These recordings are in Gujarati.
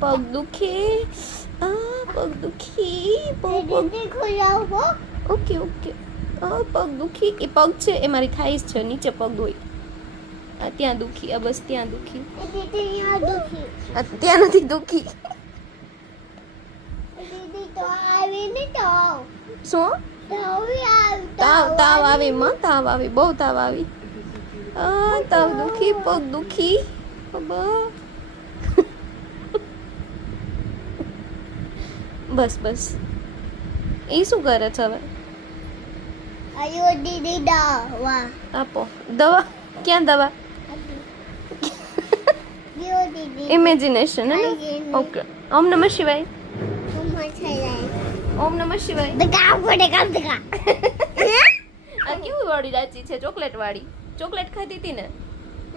પગ દુખે પગ દુખી ઓકે ઓકે પગ દુખી એ પગ છે એ મારી થાઈસ છે નીચે પગ હોય ત્યાં દુખી બસ ત્યાં દુખી ત્યાં નથી દુખી શું તાવ આવી માં તાવ આવી બહુ તાવ આવી તાવ દુખી પગ દુખી બસ બસ એ શું કરે છે હવે આપો દવા ક્યાં દવા ઇમેજિનેશન હે ઓકે ઓમ નમઃ શિવાય ઓમ નમઃ શિવાય આ કેવી વાળી રાચી છે ચોકલેટ વાળી ચોકલેટ ખાધી હતી ને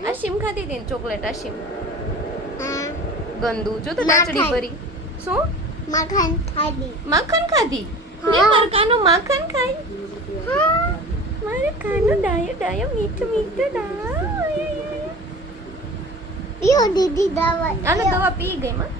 આશીમ ખાધી હતી ને ચોકલેટ આશીમ ગંદુ જો તો દાચડી ભરી શું માખણ ખાધી લે માર કાનો માખણ ખાય મારે કાનો ડાયો મીઠો પીઓ દીદી દવા આનો દવા પી ગઈ માં